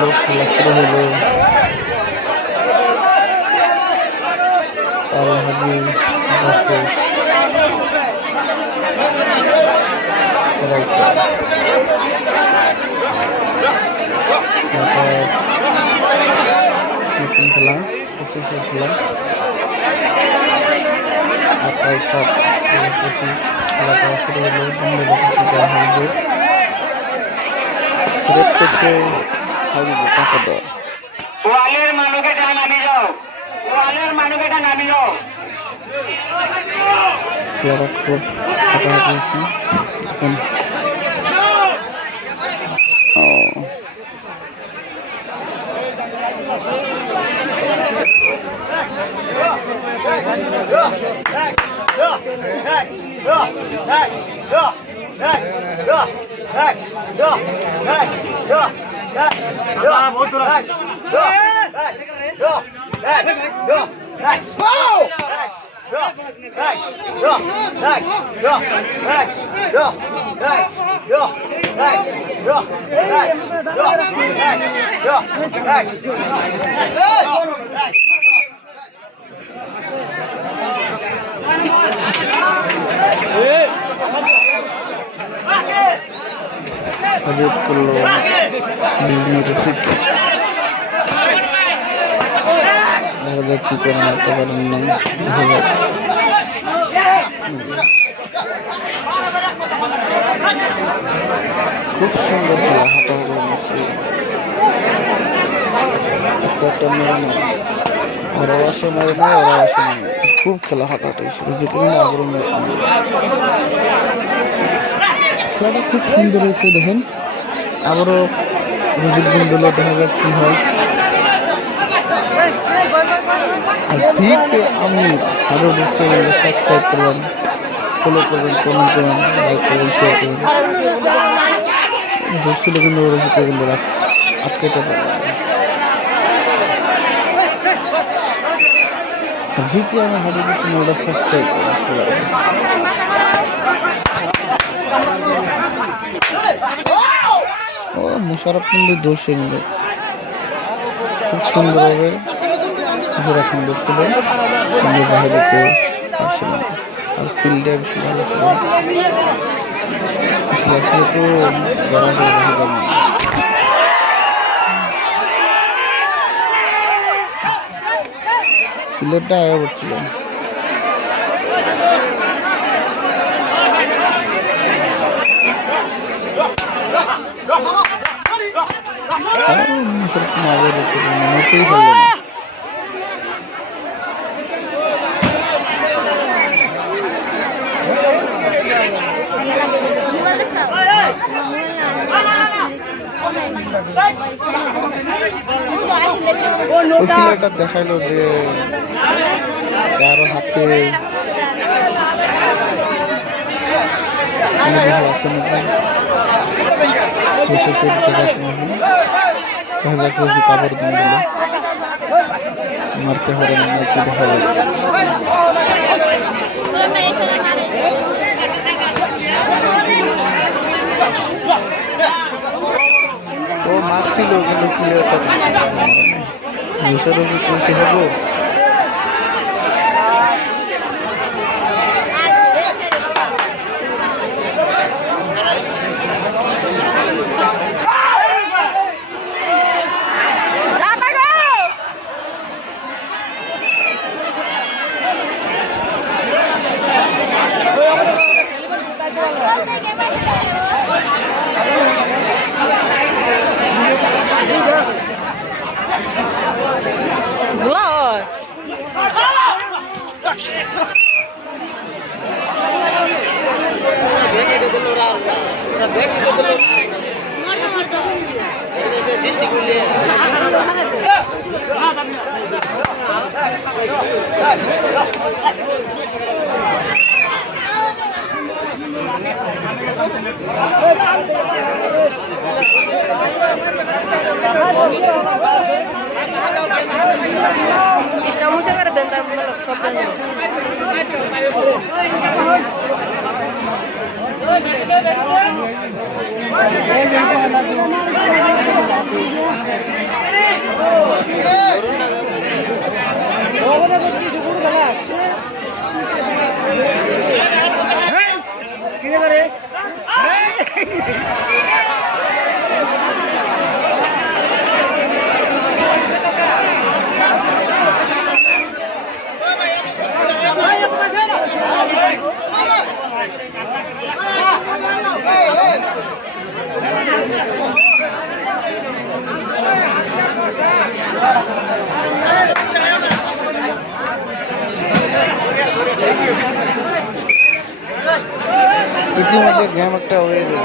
হলো, খেলা শুরু হলো। আল হাজি ভার্সেস সরাইকা। নতুন খেলা, 25-এর খেলা, 28-7-25 খেলা করা শুরু হলো। বন্ধুদের পত্রিকা হাউজের রেড করছে হাউজে টাকা দেওয়া। ওয়ালের মানুষটা নামি যাও, ওয়ালের মানুষটা নামি যাও। খেলাটা খুব হাঁটাহাঁটি হয়েছে এখন। রেড করলো বিজনেস রফিক। দেখা যাক কি করে, মারতে পারেন নাই। খুব সুন্দর খেলা, হাঁটাহাঁটি হয়েছে, একটা মেরে নেয়, ওরাও আসে মেরে নেয়, ওরাও আসে মেরে নেয়। খুব খেলা হাঁটাহাঁটি হয়েছে, কিন্তু আগ্রহ খেলাটা খুব সুন্দর হয়েছে। দেখেন আবারও রবির দিন দিল, দেখা যাক কি হয়। আর ঠিক আমি হার্ডওয়ার চ্যানেলটা সাবস্ক্রাইব করবেন, ফলো করবেন, কমেন্ট করবেন, লাইক করবেন, শেয়ার করবেন। দর্শক কিন্তু ওর ভিতরে কিন্তু আটকাতে পারবেন। আর ভিকি আমার হার্ডওয়ার চ্যানেলটা সাবস্ক্রাইব করবেন সবাই। ও মুশারফ কিন্তু দর্শক কিন্তু খুব সুন্দরভাবে জোড়া ঠান ধরছিল, কিন্তু বাইরে দিতে পারছিল না। আর ফিল্ডে বেশি ভালো ছিল, আসলে তো গড়া করে রেখে যাবে না। প্লেয়ারটা আয়া করছিল, মাঝে রেখেছিল, মনেতেই পারলো না। প্লেয়ারটা দেখাইলো যে কারো হাতে কোনো কিছু আছে নাকি, শেষে দেখাচ্ছে নাকি। চাহাজাকে কাপড় দিন দিল, মারতে পারে না নাকি দেখা যাবে। ও মারছিল কিন্তু প্লেয়ারটা মিশরও কি খুশি হবো। Estamos aguardando a foto. ইতিমধ্যে গেম একটা হয়ে গেল।